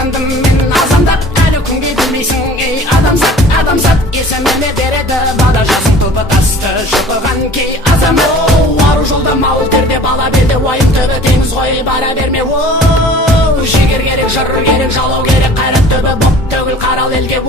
атандым мен азамдап, әлі күнге білмейсің ей адамзат. Адамзат есіміне береді бала жасың, түбі тасты шұқыған кей азамат. Ару жолда мауыл терде бала белде, уайым түбі теңіз ғой бара берме. Жігер керек, жыр керек, жалау керек, қайрат түбі боп төгіл қарал елге.